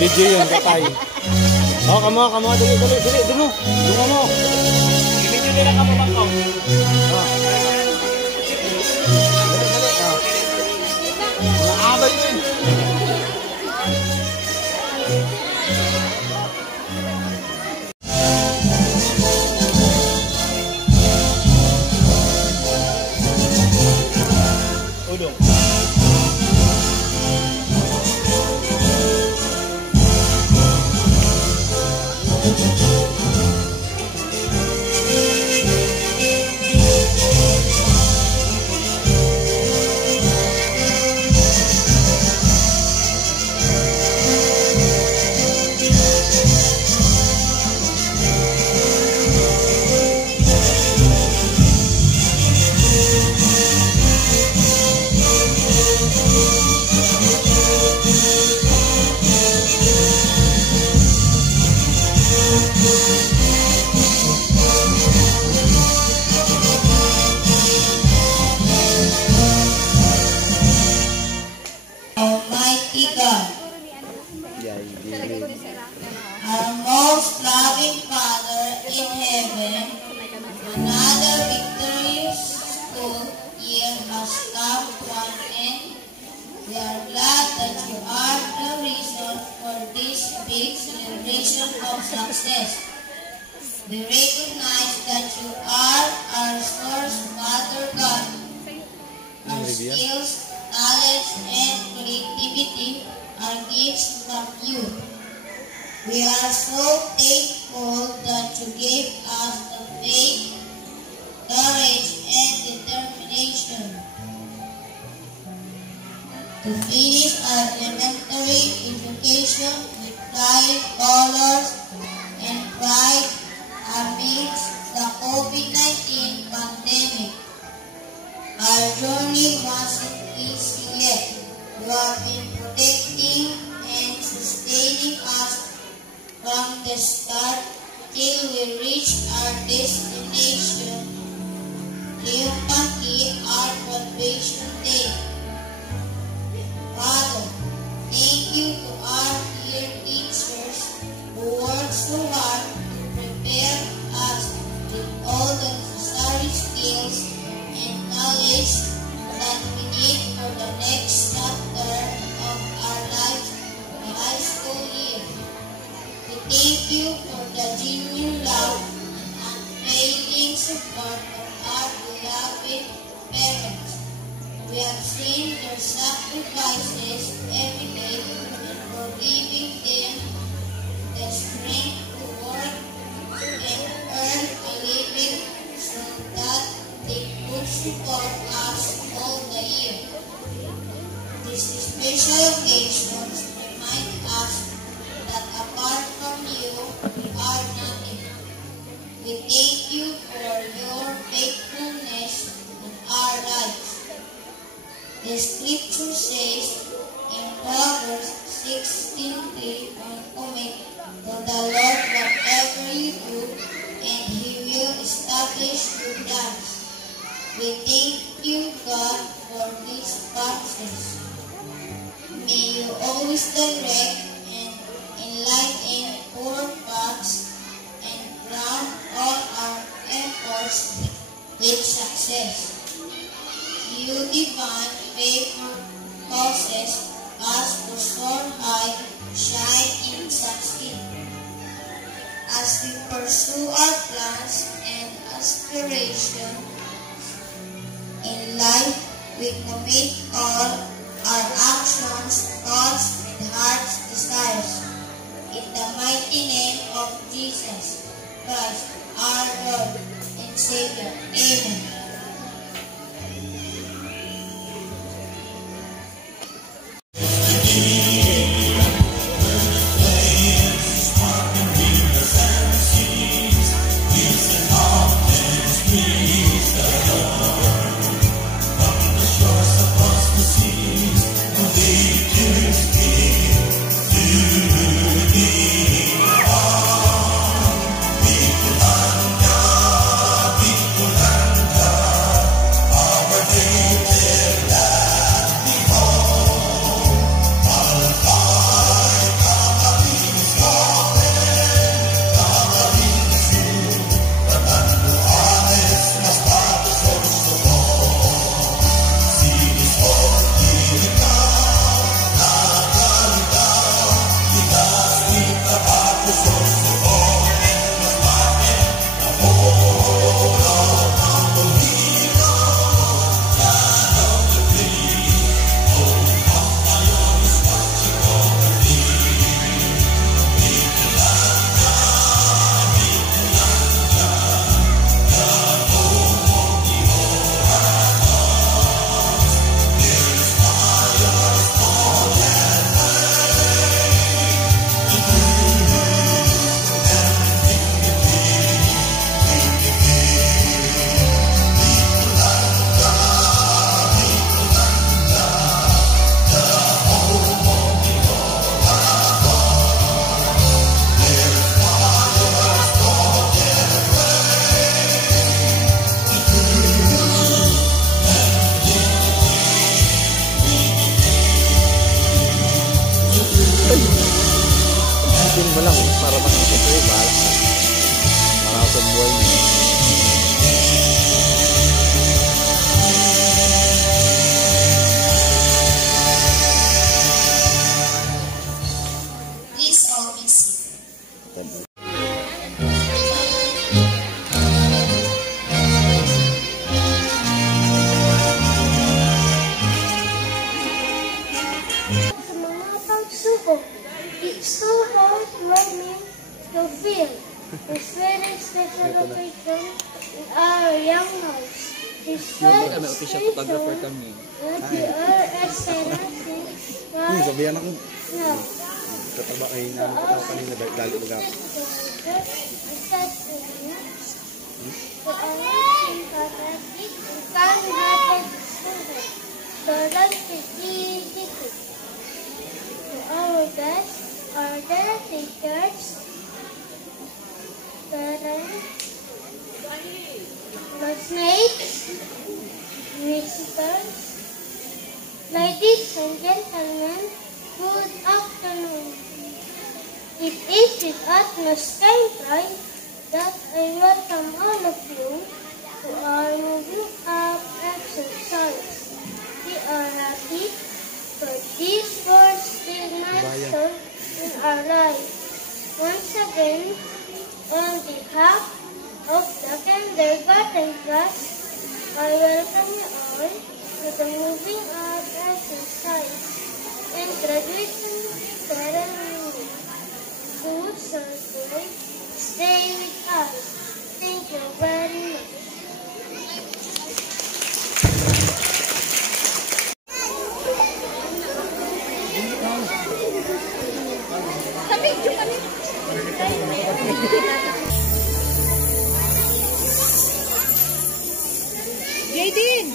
DJ yung katay. Oh, kamo, dali, dumo mo. Ibigyo nila kamo bangko. Dali. Naabay yun. Udong. Almighty God, our most loving Father in heaven, another victorious school year has come to an end. We are glad that you are the reason for this big celebration of success. We recognize that you are our source, Father God. Our skills, knowledge, and creativity are gifts from you. We are so thankful that you gave us the faith, courage, and determination to finish our elementary education with flying colors and pride amidst the COVID-19 pandemic. Our journey wasn't easy yet. You have been protecting and sustaining us from the start till we reach our destination, triumphantly our graduation day. Father, thank you to our dear teachers who worked so hard to prepare us with all the necessary skills and knowledge that we need for the next chapter of our lives, the high school year. We thank you for the genuine love and unfailing support of our beloved parents. We have seen their sacrifices every day and for giving them the strength to work and earn a living so that they could support us all the year. These special occasions remind us that apart from you, we are nothing. We thank you for your faithfulness in our lives. The scripture says in Proverbs 16:3, commit to the Lord whatever you do, and He will establish your plans. We thank you, God, for this process. May you always direct and enlighten our paths and crown all our efforts with success. You divine favor causes us to soar high, shine, and succeed. as we pursue our plans and aspirations in life, we commit all our actions, thoughts, and heart's desires. In the mighty name of Jesus Christ, our Lord and Savior. Amen. Bikin mo lang para makikita ko yung bahala ka. Para sa buhay mo. Please all be seated. Sa mga pagsubok, it's so hard for me to feel this very special occasion in our young house. This Kami official photographer kami. that we are experiencing right Sabihan ako. now. Kataba ay namin ko kanina dahil mag Our best are the teachers, parents, classmates, visitors, ladies and gentlemen, good afternoon. It is with utmost pride that I welcome all of you to our moving up exercise. We are happy for this first milestone in our lives. Once again, on behalf of the kindergarten class, I welcome you all to the moving up exercise and graduation ceremony. Do celebrate. Stay with us. Thank you very much. Jaden!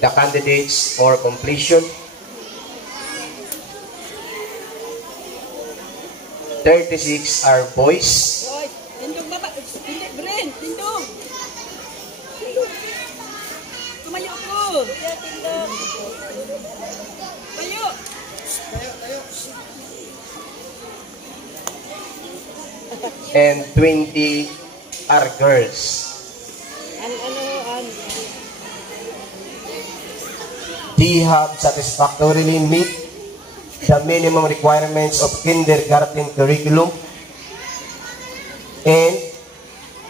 the candidates for completion. 36 are boys. Hoy, tindog baba. Hindi, Bren, tindog. Tumayo ko. Tindog. Tayo. And 20 are girls. They have satisfactorily meet the minimum requirements of kindergarten curriculum and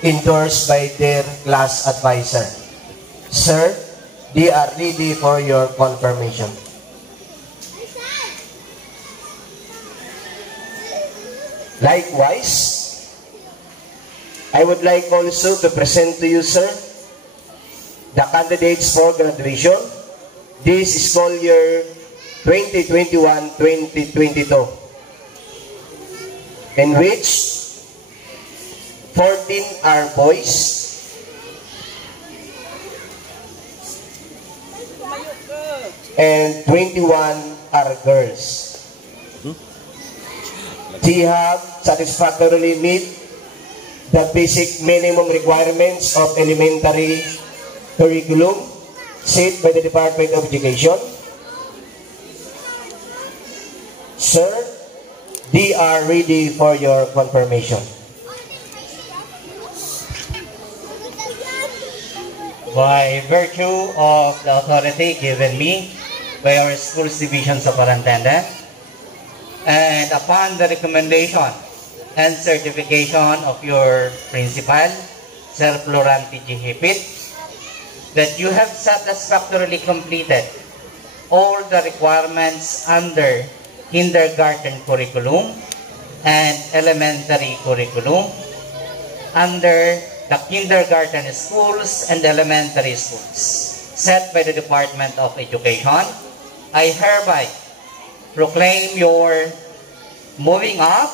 endorsed by their class advisor. Sir, they are ready for your confirmation. Likewise, I would like also to present to you, sir, the candidates for graduation this school year 2021-2022, in which 14 are boys, and 21 are girls. They have satisfactorily meet the basic minimum requirements of elementary curriculum set by the Department of Education. Sir, they are ready for your confirmation. By virtue of the authority given me by our school's division superintendent, and upon the recommendation and certification of your principal, Sir Florante G. Hipit, that you have satisfactorily completed all the requirements under kindergarten curriculum and elementary curriculum under the kindergarten schools and elementary schools set by the Department of Education. I hereby proclaim your moving up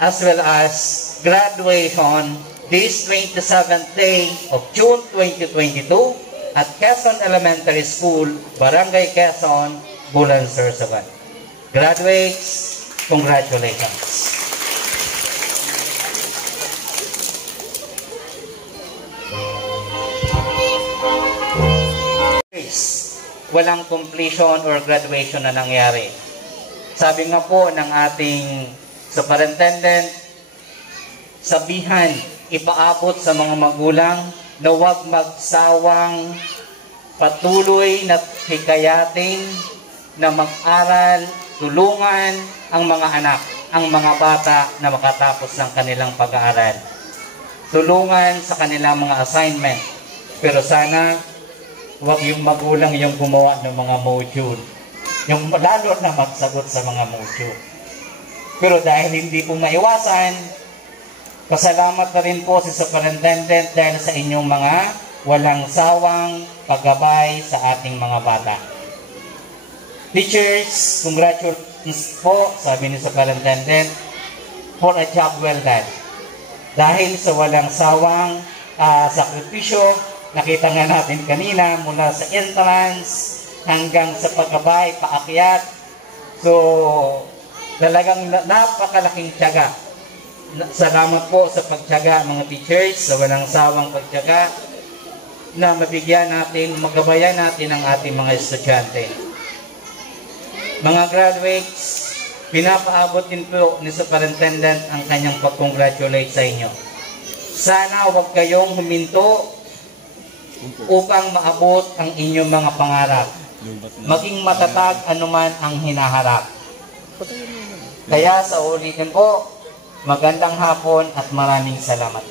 as well as graduation this 27th day of June 2022 at Quezon Elementary School, Barangay Quezon, Bulan, Sorsogon. Graduates, congratulations. Walang completion or graduation na nangyari. Sabi nga po ng ating superintendent, sabihan, ipaabot sa mga magulang na huwag magsawang patuloy na hikayatin na mag-aral, tulungan ang mga anak, ang mga bata na makatapos ng kanilang pag-aaral. Tulungan sa kanilang mga assignment. Pero sana, huwag yung magulang yung gumawa ng mga module. Yung lalo na magsagot sa mga module. Pero dahil hindi po maiwasan, pasalamat na rin po si Superintendent dahil sa inyong mga walang sawang paggabay sa ating mga bata. Teachers, congratulations po, sabi ni Superintendent, for a job well done. Dahil sa walang sawang sakripisyo, nakita nga natin kanina mula sa entrance hanggang sa paggabay, paakyat. So, talagang napakalaking tiyaga. Salamat po sa pagtiyaga mga teachers, sa walang sawang pagtiyaga na mabigyan natin, magabayan natin ang ating mga estudyante. Mga graduates, pinapaabot din po ni Superintendent ang kanyang pag-congratulate sa inyo. Sana huwag kayong huminto upang maabot ang inyong mga pangarap. Maging matatag anuman ang hinaharap. Kaya sa ulitin po, magandang hapon at maraming salamat.